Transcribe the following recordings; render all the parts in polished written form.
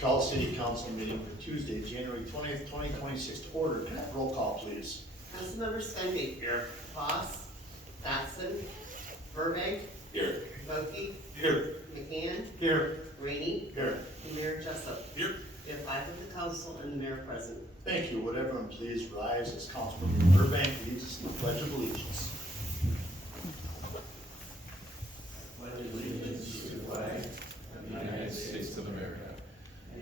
Call city council meeting for Tuesday, January 20th, 2026 to order. Can I have roll call, please? Councilmember Spendy. Here. Voss. Dotson. Burbank. Here. Bucky. Here. McCann. Here. Rainey. Here. And Mayor Jessup. Here. We have 5 of the council and the mayor present. Thank you. Would everyone please rise as Councilman Burbank leads us in the Pledge of Allegiance. Pledge allegiance to the flag of the United States of America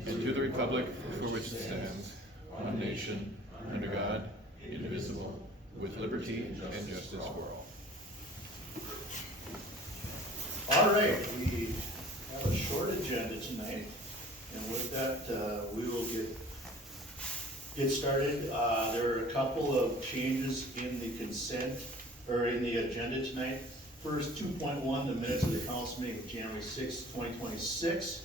and to the republic for which it stands, one nation, under God, indivisible, with liberty and justice for all. All right, we have a short agenda tonight, and with that, we will get started. There are a couple of changes in the consent, or in the agenda tonight. First, 2.1, the minutes of the council meeting of January 6th, 2026.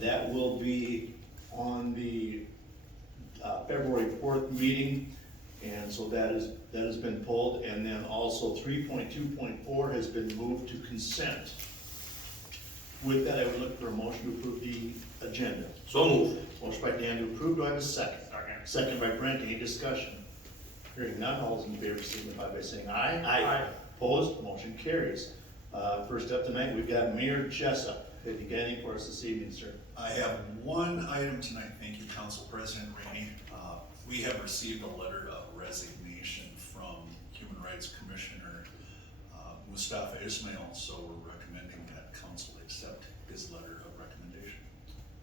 That will be on the February 4th meeting, and so that has been pulled. And then also 3.2.4 has been moved to consent. With that, I would look for a motion to approve the agenda. So moved. Motion by Dan to approve. Do I have a second? Second by Brent. Any discussion? Hearing none, all those in favor signify by saying aye. Aye. Opposed? Motion carries. First up tonight, we've got Mayor Jessup. Have you got anything for us this evening, sir? I have one item tonight. Thank you, Council President Rainey. We have received a letter of resignation from Human Rights Commissioner Mustafa Ismail, so we're recommending that council accept his letter of recommendation.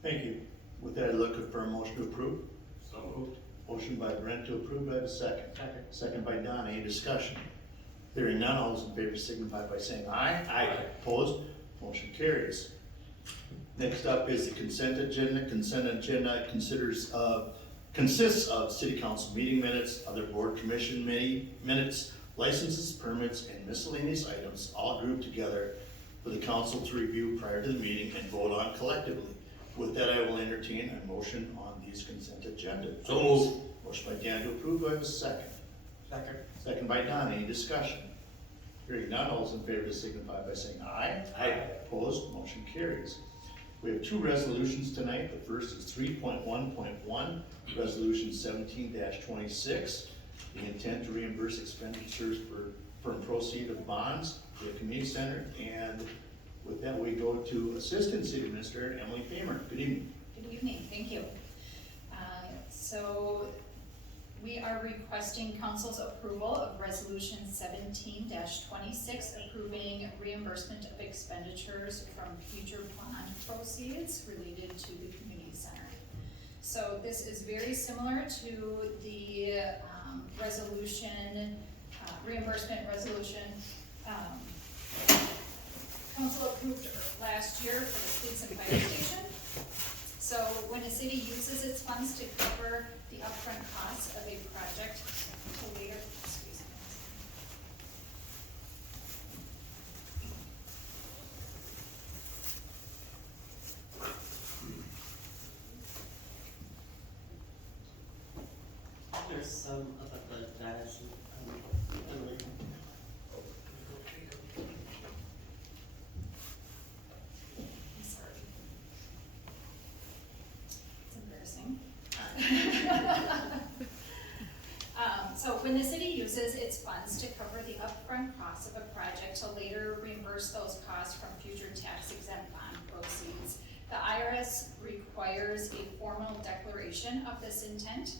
Thank you. With that, I look for a motion to approve. So moved. Motion by Brent to approve. Do I have a second? Second by Don. Any discussion? Hearing none, all those in favor signify by saying aye. Aye. Opposed? Motion carries. Next up is the consent agenda. Consent agenda consists of city council meeting minutes, other board commission minutes, licenses, permits, and miscellaneous items, all grouped together for the council to review prior to the meeting and vote on collectively. With that, I will entertain a motion on these consent agenda. So moved. Motion by Dan to approve. Do I have a second? Second. Second by Don. Any discussion? Hearing none, all those in favor signify by saying aye. Aye. Opposed? Motion carries. We have two resolutions tonight. The first is 3.1.1, Resolution 17-26. The intent to reimburse expenditures from proceeds of bonds for the community center. And with that, we go to Assistant City Administrator Emily Famer. Good evening. Good evening, thank you. So we are requesting council's approval of resolution 17-26, approving reimbursement of expenditures from future bond proceeds related to the community center. So this is very similar to the reimbursement resolution council approved last year for the police and fire station. So when a city uses its funds to cover the upfront costs of a project to later, excuse me. There's some of the guys. I'm sorry. It's embarrassing. So when the city uses its funds to cover the upfront costs of a project to later reimburse those costs from future tax exempt bond proceeds, the IRS requires a formal declaration of this intent.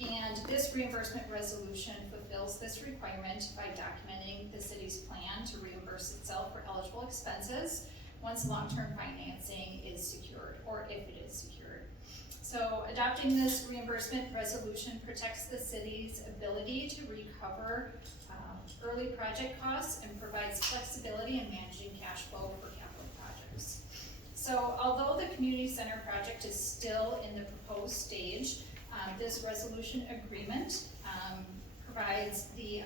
And this reimbursement resolution fulfills this requirement by documenting the city's plan to reimburse itself for eligible expenses once long-term financing is secured, or if it is secured. So adopting this reimbursement resolution protects the city's ability to recover early project costs and provides flexibility in managing cash flow for capital projects. So although the community center project is still in the proposed stage, this resolution agreement provides the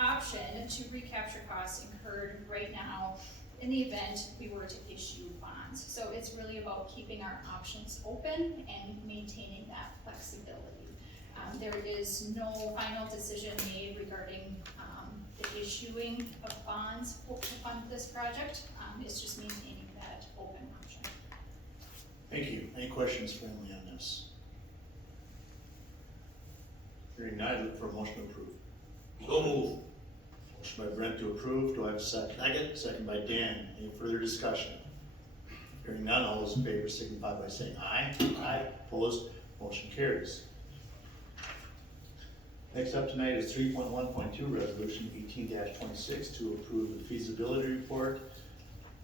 option to recapture costs incurred right now in the event we were to issue bonds. So it's really about keeping our options open and maintaining that flexibility. There is no final decision made regarding the issuing of bonds to fund this project. It's just maintaining that open option. Thank you. Any questions for Emily on this? Hearing none, I look for a motion to approve. So move. Motion by Brent to approve, do I have a second? Second. Second by Dan, any further discussion? Hearing none, all those in favor signify by saying aye. Aye. Opposed, motion carries. Next up tonight is 3.1.2, resolution 18-26 to approve the feasibility report,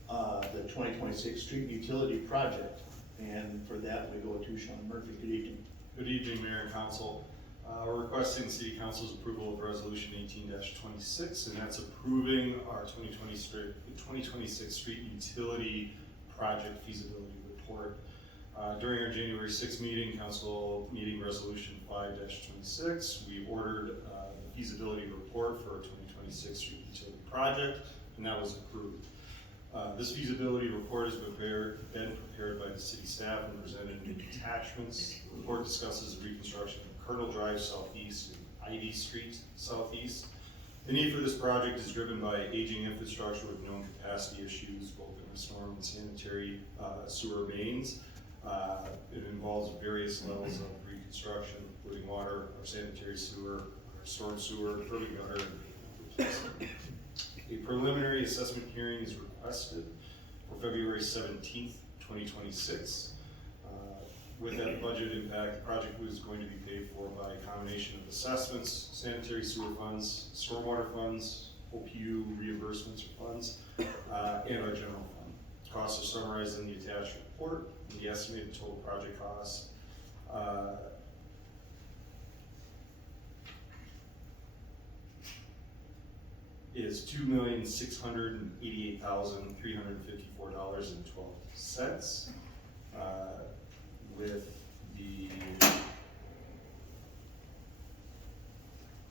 the 2026 street utility project. And for that, we go to Sean Murphy. Good evening. Good evening, Mayor and Council. We're requesting the City Council's approval of Resolution 18-26, and that's approving our 2026 street utility project feasibility report. During our January 6th meeting, Council meeting Resolution 5-26, we ordered the feasibility report for our 2026 street utility project, and that was approved. This feasibility report has been prepared by the city staff and presented in attachments. The report discusses the reconstruction of Colonel Drive Southeast and Ivy Street Southeast. The need for this project is driven by aging infrastructure with known capacity issues, both in the storm and sanitary sewer mains. It involves various levels of reconstruction, including water, our sanitary sewer, our storm sewer, curb and gutter, and replacement. A preliminary assessment hearing is requested for February 17th, 2026. With that budget impact, the project was going to be paid for by a combination of assessments, sanitary sewer funds, stormwater funds, OPU reimbursements or funds, and our general fund. Costs are summarized in the attached report, and the estimated total project cost is $2,688,354.12. With the,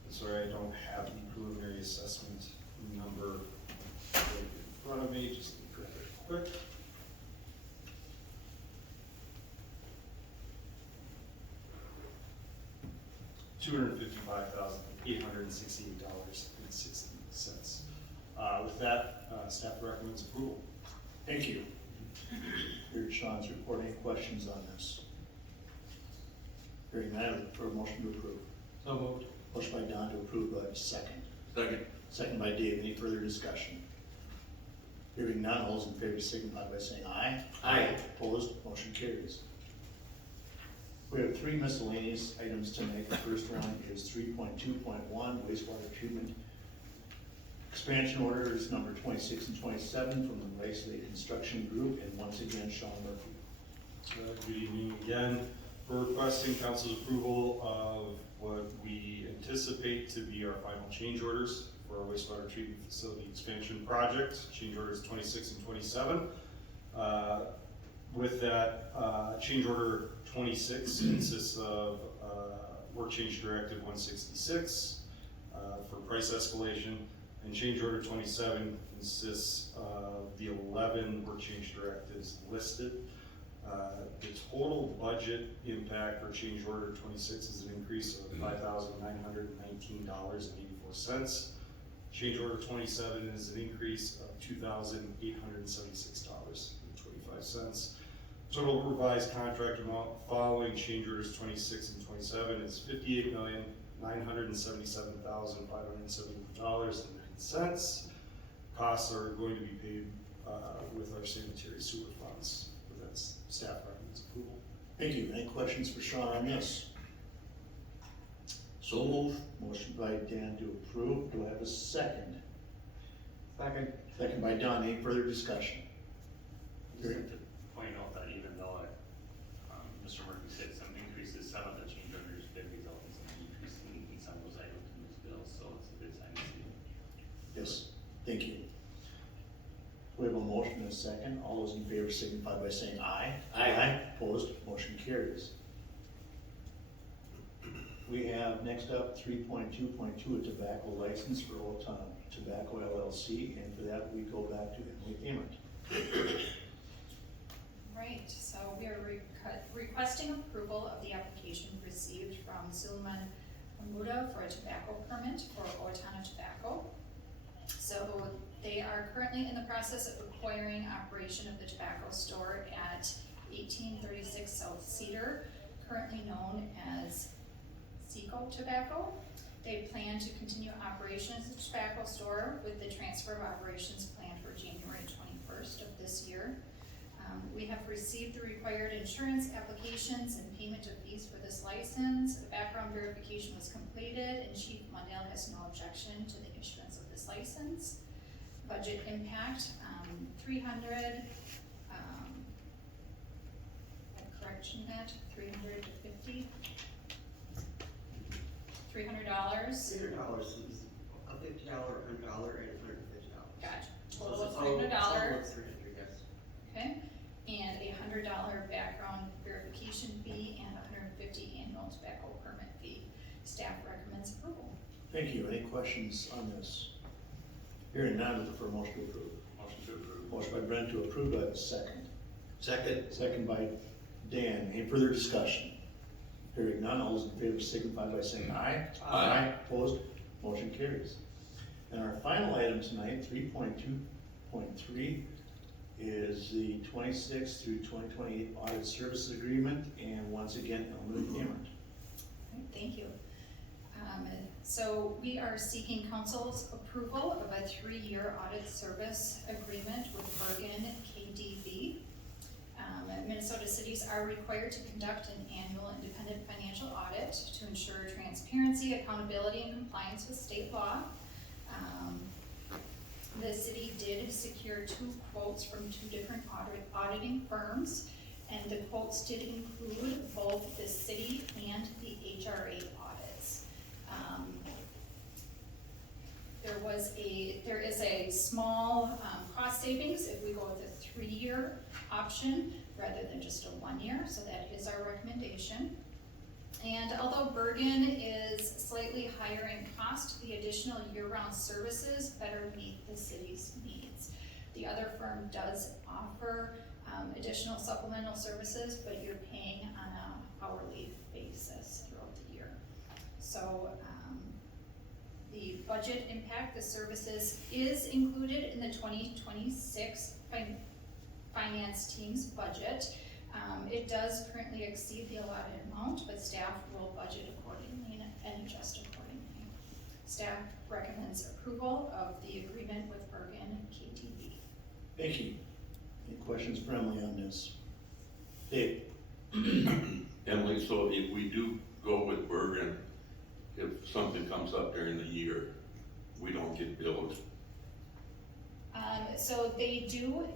sorry, I don't have the preliminary assessment number right in front of me, just grab it quick. $255,868.60. With that, staff recommends approval. Thank you. Here's Sean's report. Any questions on this? Hearing none, I look for a motion to approve. So moved. Motion by Don to approve, do I have a second? Second. Second by Dave, any further discussion? Hearing none, all those in favor signify by saying aye. Aye. Opposed, motion carries. We have three miscellaneous items tonight. The first one is 3.2.1, wastewater treatment expansion orders number 26 and 27 from the Rice Lake Construction Group, and once again, Sean Murphy. Good evening again. We're requesting council's approval of what we anticipate to be our final change orders for our wastewater treatment facility expansion project, change orders 26 and 27. With that, change order 26 consists of work change directive 166 for price escalation, and change order 27 consists of the 11 work change directives listed. The total budget impact for change order 26 is an increase of $5,919.84. Change order 27 is an increase of $2,876.25. Total revised contract amount following change orders 26 and 27 is $58,977,571.09. Costs are going to be paid with our sanitary sewer funds. With that, staff recommends approval. Thank you. Any questions for Sean on this? So move. Motion by Dan to approve. Do I have a second? Second. Second by Don. Any further discussion? Just like to point out that even though Mr. Murphy said some increases, some of the change orders did result in some decrease in some of those items in this bill, so it's a good sign to see. Yes. Thank you. We have a motion and a second. All those in favor signify by saying aye. Aye. Opposed, motion carries. We have next up 3.2.2, a tobacco license for Owatonna Tobacco LLC, and for that we go back to Emily Payment. Right, so we are requesting approval of the application received from Suleiman Mahmouda for a tobacco permit for Owatonna Tobacco. So they are currently in the process of acquiring operation of the tobacco store at 1835 106 South Cedar, currently known as Seco Tobacco. They plan to continue operations as a tobacco store with the transfer of operations planned for January 21st of this year. We have received the required insurance applications and payment of fees for this license. The background verification was completed and Chief Mundell has no objection to the issuance of this license. Budget impact, 300, a correction that, 350, $300. $300, a $50, $100, and $150. Gotcha, So total of it's all- $300. it's all worth 300, yes. Okay, and a $100 background verification fee and $150 annual tobacco permit fee. Staff recommends approval. Thank you. Any questions on this? Hearing none, look for a motion to approve. Motion to approve. Motion by Brent to approve, do I have a second? Second. Second by Dan. Any further discussion? Hearing none, all those in favor signify by saying aye. Aye. Opposed, motion carries. And our final item tonight, 3.2.3, is the 26 through 2028 audit services agreement, and once again, Elmer Hammond. Alright, thank you. So we are seeking council's approval of a 3-year audit service agreement with Bergen KDB. Minnesota cities are required to conduct an annual independent financial audit to ensure transparency, accountability, and compliance with state law. The city did secure 2 quotes from 2 different auditing firms, and the quotes did include both the city and the HRA audits. There is a small cost savings if we go with a 3-year option rather than just a 1-year, so that is our recommendation. And although Bergen is slightly higher in cost, the additional year-round services better meet the city's needs. The other firm does offer additional supplemental services, but you're paying on an hourly basis throughout the year. So the budget impact, the services is included in the 2026 finance team's budget. It does currently exceed the allotted amount, but staff will budget accordingly and adjust accordingly. Staff recommends approval of the agreement with Bergen KTV. Thank you. Any questions for Emily on this? Dave? Emily, so if we do go with Bergen, if something comes up during the year, we don't get billed? So they do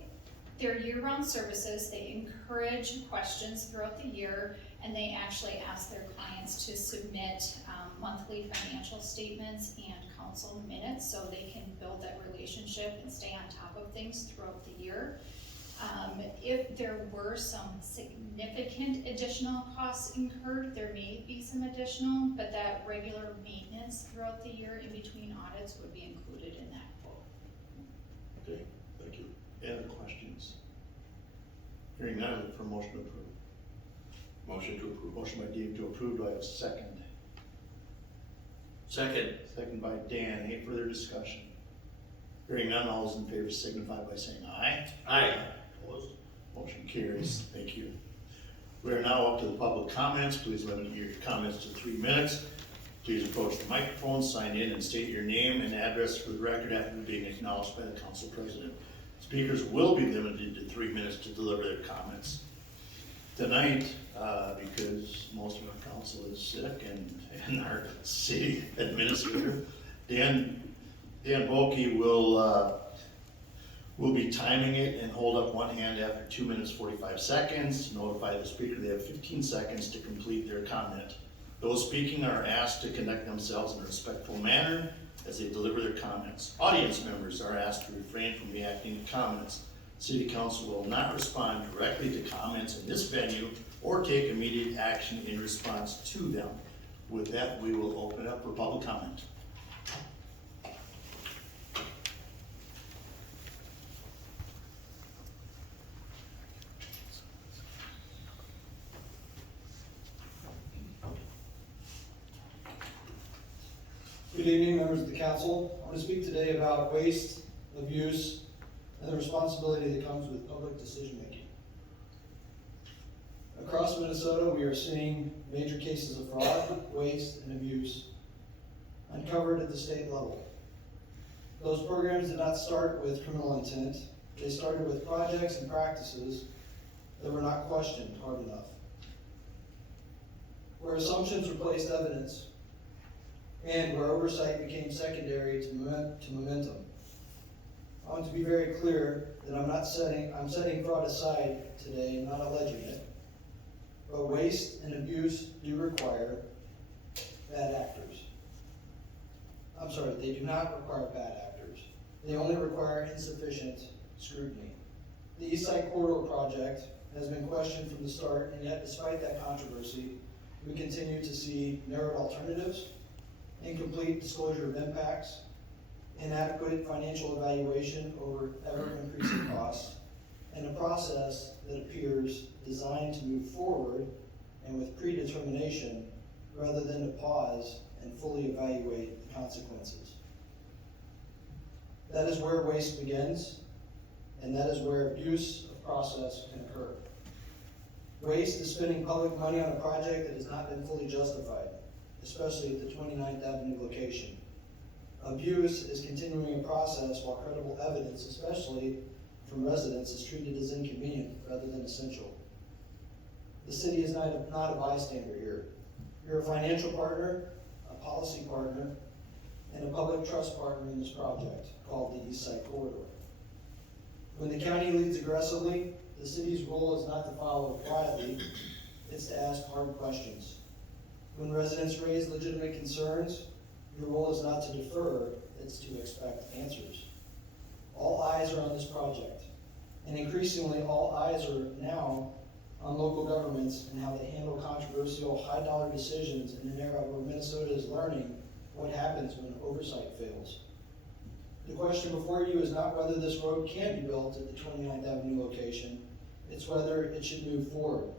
their year-round services. They encourage questions throughout the year, and they actually ask their clients to submit monthly financial statements and council minutes so they can build that relationship and stay on top of things throughout the year. If there were some significant additional costs incurred, there may be some additional, but that regular maintenance throughout the year in between audits would be included in that quote. Okay, thank you. Any other questions? Hearing none, look for a motion to approve. Motion to approve. Motion by Dave to approve, do I have a second? Second. Second by Dan, any further discussion? Hearing none, all those in favor signify by saying aye. Aye. Opposed? Motion carries, thank you. We are now up to the public comments. Please limit your comments to 3 minutes. Please approach the microphone, sign in, and state your name and address for the record after being acknowledged by the council president. Speakers will be limited to 3 minutes to deliver their comments. Tonight, because most of our council is sick and our city administrator, Dan Volke will be timing it and hold up one hand after 2 minutes 45 seconds. Notify the speaker they have 15 seconds to complete their comment. Those speaking are asked to conduct themselves in a respectful manner as they deliver their comments. Audience members are asked to refrain from reacting to comments. City Council will not respond directly to comments in this venue or take immediate action in response to them. With that, we will open up for public comment. Good evening, members of the council. I want to speak today about waste, abuse, and the responsibility that comes with public decision making. Across across Minnesota, we are seeing major cases of fraud, waste, and abuse uncovered at the state level. Those programs did not start with criminal intent. They started with projects and practices that were not questioned hard enough. Where assumptions replaced evidence, and where oversight became secondary to momentum. I want to be very clear that I'm setting fraud aside today and not alleging it. But waste and abuse do require bad actors. I'm sorry, they do not require bad actors. They only require insufficient scrutiny. The East Side Corridor project has been questioned from the start, and yet despite that controversy, we continue to see narrowed alternatives, incomplete disclosure of impacts, inadequate financial evaluation over ever-increasing costs, and a process that appears designed to move forward and with predetermination rather than to pause and fully evaluate the consequences. That is where waste begins, and that is where abuse of process can occur. Waste is spending public money on a project that has not been fully justified, especially at the 29th Avenue location. Abuse is continuing a process while credible evidence, especially from residents, is treated as inconvenient rather than essential. The city is not a bystander here. You're a financial partner, a policy partner, and a public trust partner in this project called the East Side Corridor. When the county leads aggressively, the city's role is not to follow quietly, it's to ask hard questions. When residents raise legitimate concerns, your role is not to defer, it's to expect answers. All eyes are on this project, and increasingly all eyes are now on local governments and how they handle controversial high-dollar decisions in an era where Minnesota is learning what happens when oversight fails. The question before you is not whether this road can be built at the 29th Avenue location, it's whether it should move forward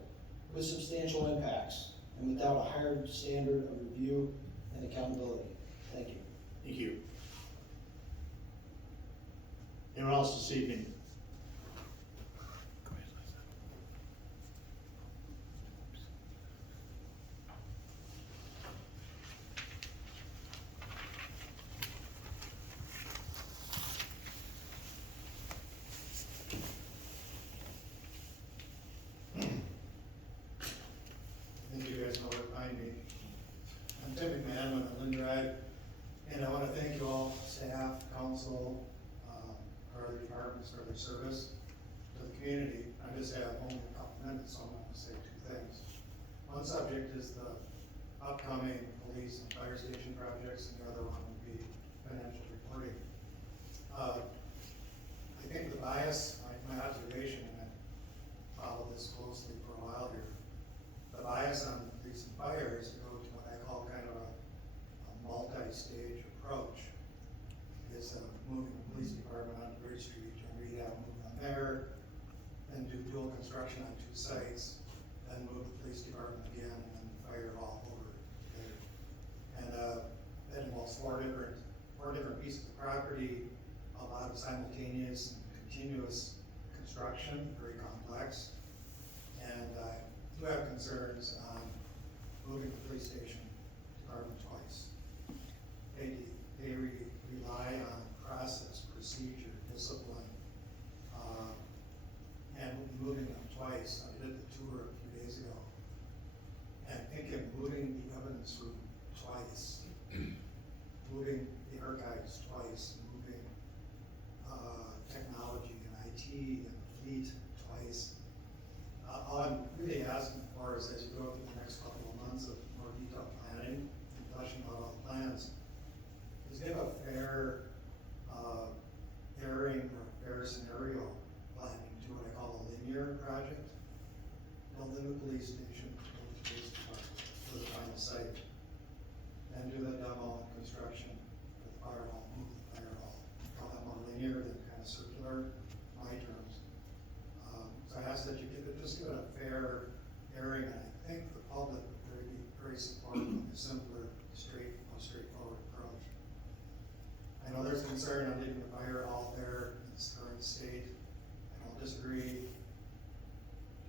with substantial impacts and without a higher standard of review and accountability. Thank you. Thank you. Anyone else this evening? I think you guys know what behind me. I'm Tim McMahon with Lynn Drive, and I want to thank you all, staff, council, our other departments for their service to the community. I just have only a couple minutes, so I'm going to say two things. One subject is the upcoming police and fire station projects, and the other one would be financial reporting. I think the bias, my observation, and I followed this closely for a while here, the bias on police and fire is to go to what I call kind of a multi-stage approach. It's moving the police department onto Bridge Street, and rehab, move on there, then do dual construction on two sites, then move the police department again, and then fire all over there. And that involves four different pieces of property, a lot of simultaneous and continuous construction, very complex. And I do have concerns on moving the police station department twice. They rely on process, procedure, discipline, and moving them twice. I did the tour a few days ago, and thinking moving the evidence room twice, moving the archives twice, moving technology and IT and the fleet twice. All I'm really asking for is, as you go through the next couple of months of more detailed planning and fleshing out all the plans, is give a fair airing or fair scenario planning to what I call a linear project. Building the police station, build the police department for the final site. Then do the demo and construction for the firewall, move the firewall. Call that more linear than kind of circular, my terms. So I ask that you just give it a fair airing, and I think the public would be very supportive of a simpler, straightforward approach. I know there's concern on leaving the fire hall there in its current state. I don't disagree.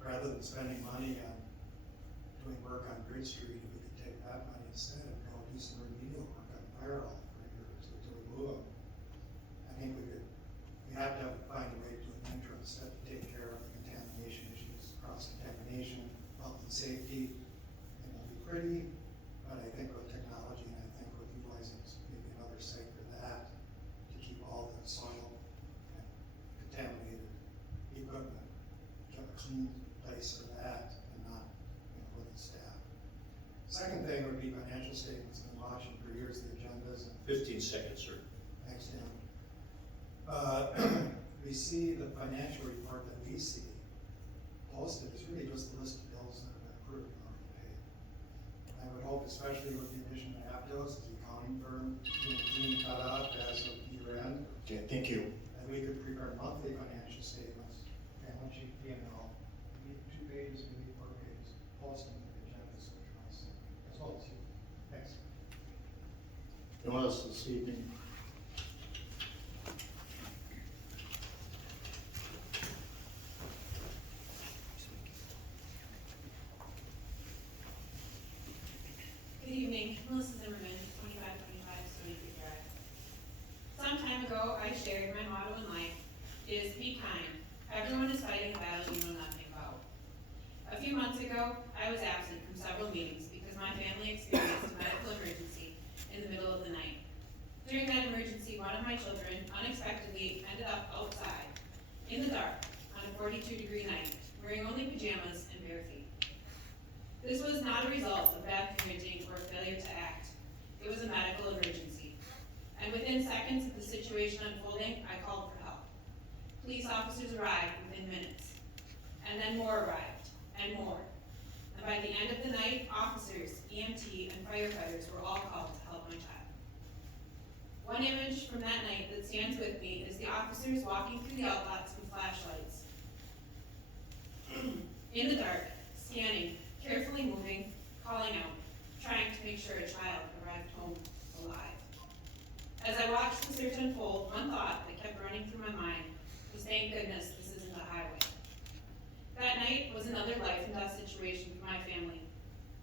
Rather than spending money on doing work on Bridge Street, if we could take that money instead and go do some remedial work on firewall to remove them. I think we have to find a way to do an interim step to take care of the contamination issues, cross-contamination, health and safety. And it'll be pretty, but I think with technology and I think with utilizing maybe another site for that, to keep all the soil and contaminated equipment, to have a clean place for that and not, with the staff. Second thing would be financial statements. I've been watching for years the agendas and 15 seconds, sir. thanks, Tim. We see the financial report that we see posted is really just a list of bills that have been approved and already paid. I would hope, especially with the addition of Aptos as the accounting firm, being cut out as of year end, Okay, thank you. and we could prepare monthly financial statements, balance sheet, P&L, maybe 2 pages, maybe 4 pages, posting the agendas, which I see, as well as you. Thanks. Anyone else this evening? Good evening, Melissa Zimmerman, 2525 Stony Creek Drive. Some time ago, I shared my motto in life is be kind. Everyone is fighting a battle you know nothing about. A few months ago, I was absent from several meetings because my family experienced a medical emergency in the middle of the night. During that emergency, one of my children unexpectedly ended up outside, in the dark, on a 42-degree night, wearing only pajamas and bare feet. This was not a result of bad parenting or failure to act. It was a medical emergency. And within seconds of the situation unfolding, I called for help. Police officers arrived within minutes. And then more arrived, and more. And by the end of the night, officers, EMT, and firefighters were all called to help my child. One image from that night that stands with me is the officers walking through the outlots with flashlights. In the dark, scanning, carefully moving, calling out, trying to make sure a child arrived home alive. As I watched the search unfold, one thought that kept running through my mind was, thank goodness this isn't a highway. That night was another life and death situation for my family.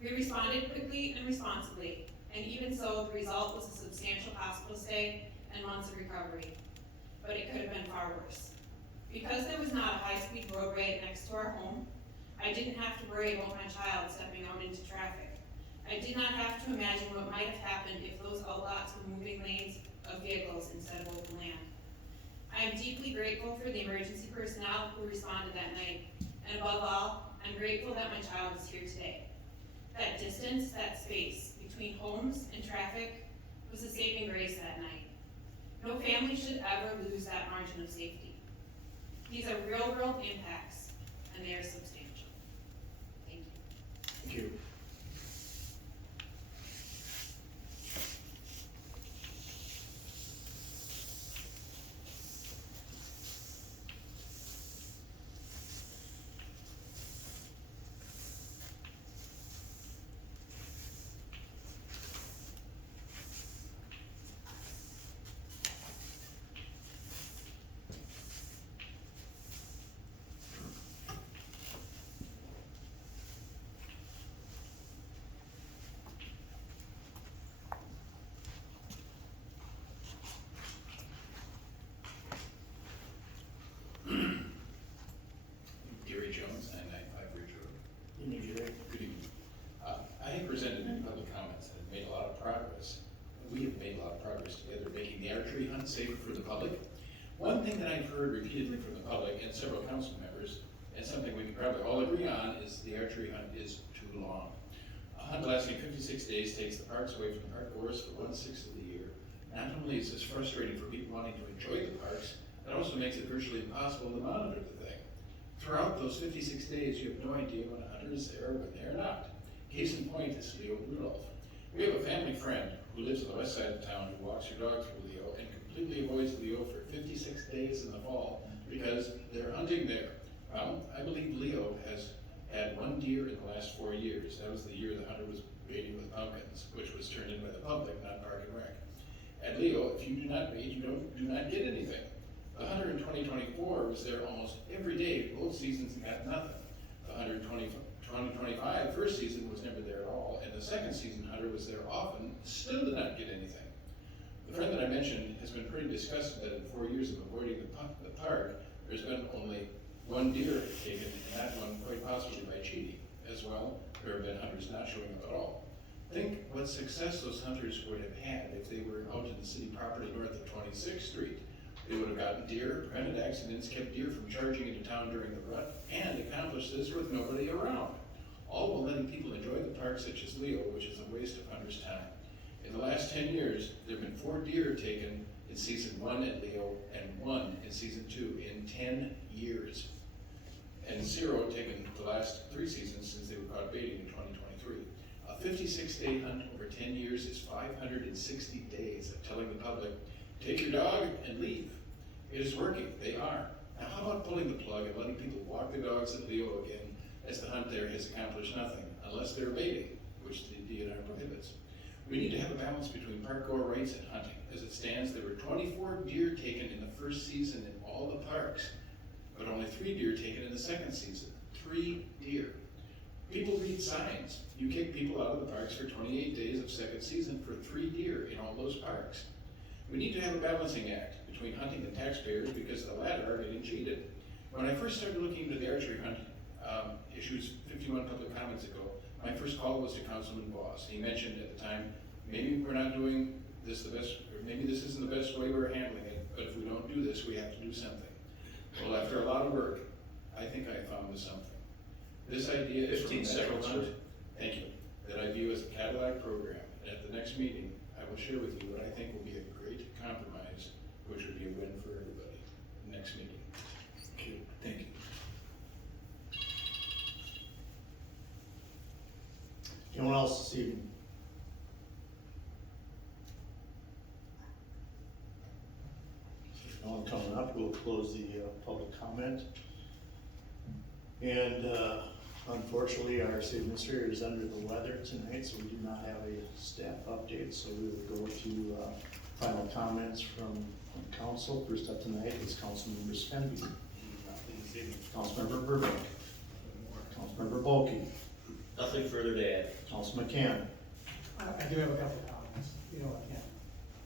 We responded quickly and responsibly, and even so, the result was a substantial hospital stay and months of recovery. But it could have been far worse. Because there was not a high-speed road right next to our home, I didn't have to worry about my child stepping out into traffic. I did not have to imagine what might have happened if those outlots were moving lanes of vehicles instead of open land. I am deeply grateful for the emergency personnel who responded that night, and above all, I'm grateful that my child is here today. That distance, that space between homes and traffic was a saving grace that night. No family should ever lose that margin of safety. These are real-world impacts, and they are substantial. Thank you. Thank you. Gary Jones, 995 Ridge Road. Evening, Jerry. Good evening. I have presented in public comments and have made a lot of progress. We have made a lot of progress together making the archery hunt safer for the public. One thing that I've heard repeatedly from the public and several council members, and something we can probably all agree on, is the archery hunt is too long. A hunt lasting 56 days takes the parks away from the park forest for 1/6 of the year. Not only is this frustrating for people wanting to enjoy the parks, it also makes it virtually impossible to monitor the thing. Throughout those 56 days, you have no idea when a hunter is there or when they are not. Case in point is Leo Rudolph. We have a family friend who lives on the west side of town who walks her dog through Leo and completely avoids Leo for 56 days in the fall because they're hunting there. Well, I believe Leo has had one deer in the last 4 years. That was the year the hunter was baiting with pumpkins, which was turned in by the public, not Park and Rec. At Leo, if you do not bait, you do not get anything. The hunter in 2024 was there almost every day, both seasons, and got nothing. The hunter in 2025, first season, was second season hunter was there often, still did not get anything. The friend that I mentioned has been pretty disgusted that in 4 years of avoiding the park, there's been only one deer taken, and that one quite possibly by cheating. As well, there have been hunters not showing up at all. Think what success those hunters would have had if they were out in the city property north of 26th Street. They would have gotten deer, prevented accidents, kept deer from charging into town during the rut, and accomplished this with nobody around. All while letting people enjoy the park such as Leo, which is a waste of hunters' time. In the last 10 years, there have been 4 deer taken in season 1 at Leo and 1 in season 2 in 10 years. And 0 taken the last 3 seasons since they were caught baiting in 2023. A 56-day hunt over 10 years is 560 days of telling the public, take your dog and leave. It is working, they are. Now how about pulling the plug and letting people walk the dogs at Leo again, as the hunt there has accomplished nothing, unless they're baiting, which the DNR prohibits. We need to have a balance between park goer rights and hunting. As it stands, there were 24 deer taken in the first season in all the parks, but only 3 deer taken in the second season. 3 deer. People read signs. You kick people out of the parks for 28 days of second season for 3 deer in all those parks. We need to have a balancing act between hunting and taxpayers because the latter are getting cheated. When I first started looking into the archery hunt issues 51 public comments ago, my first call was to Councilman Voss. He mentioned at the time, maybe we're not doing this the best, or maybe this isn't the best way we're handling it, but if we don't do this, we have to do something. Well, after a lot of work, I think I found the something. This idea is 15 seconds, sir. Thank you. That I view as a Cadillac program. And at the next meeting, I will share with you what I think will be a great compromise, which would be a win for everybody. Next meeting. Okay, thank you. Anyone else this evening? No one coming up, we'll close the public comment. And unfortunately, our city administrator is under the weather tonight, so we do not have a staff update. So we will go to final comments from council. First up tonight is Councilmember Svenby. Councilmember Burbank. Councilmember Bulkey. Nothing further to add. Councilman McCann. I do have a couple of comments, I can't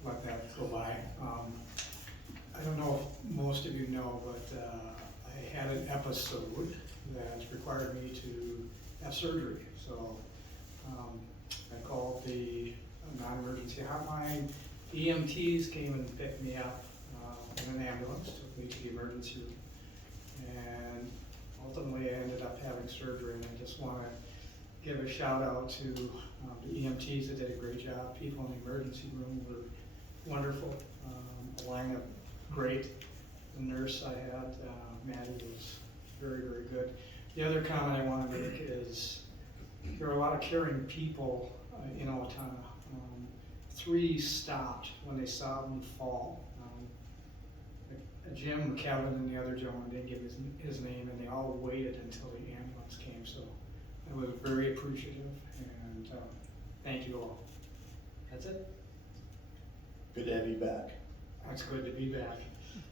let that go by. I don't know if most of you know, but I had an episode that required me to have surgery. So I called the non-emergency hotline. EMTs came and picked me up in an ambulance, took me to the emergency room. And ultimately I ended up having surgery, and I just want to give a shout out to the EMTs that did a great job. People in the emergency room were wonderful. The lineup, great. The nurse I had, Maddie, was very, very good. The other comment I want to make is there are a lot of caring people in Owatonna. 3 stopped when they saw him fall. Jim, Kevin, and the other gentleman didn't give his name, and they all waited until the ambulance came. So I was very appreciative, and thank you all. That's it. Good to have you back. It's good to be back.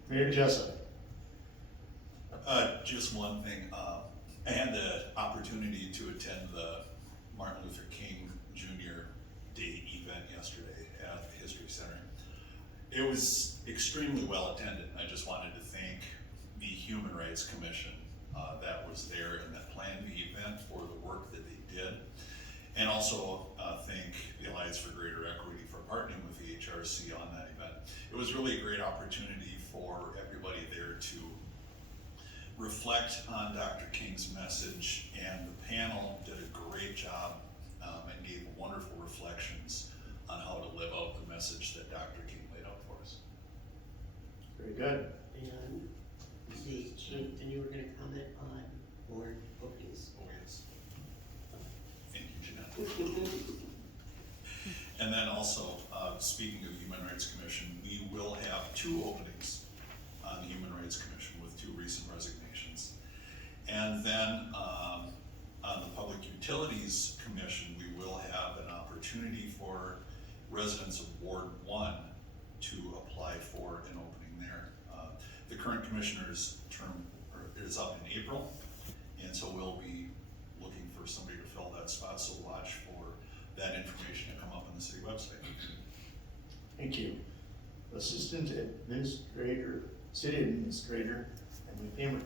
Mayor Jessup. Just one thing, I had the opportunity to attend the Martin Luther King Jr. Day event yesterday at the History Center. It was extremely well attended. I just wanted to thank the Human Rights Commission that was there and that planned the event for the work that they did. And also thank the Alliance for Greater Equity for partnering with the HRC on that event. It was really a great opportunity for everybody there to reflect on Dr. King's message, and the panel did a great job and gave wonderful reflections on how to live out the message that Dr. King laid out for us. Very good. And the chief, and you were gonna comment on board openings. Oh, yes. Thank you, Jeanette. And then also, speaking of Human Rights Commission, we will have 2 openings on the Human Rights Commission with 2 recent resignations. And then on the Public Utilities Commission, we will have an opportunity for residents of Ward 1 to apply for an opening there. The current commissioner's term is up in April, and so we'll be looking for somebody to fill that spot, so watch for website. Thank you. Assistant Administrator, City Administrator, Emily Payment.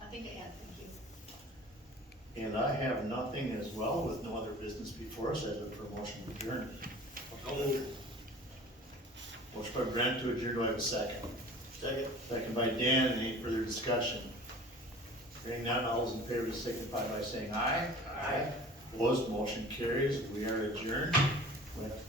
Nothing to add, thank you. And I have nothing as well, with no other business before us. I look for a motion to adjourn. Motion by Brent to adjourn, do I have a second? Second. Second by Dan, any further discussion? Hearing none, all those in favor signify by saying aye. Aye. Opposed, motion carries, we are adjourned. We have to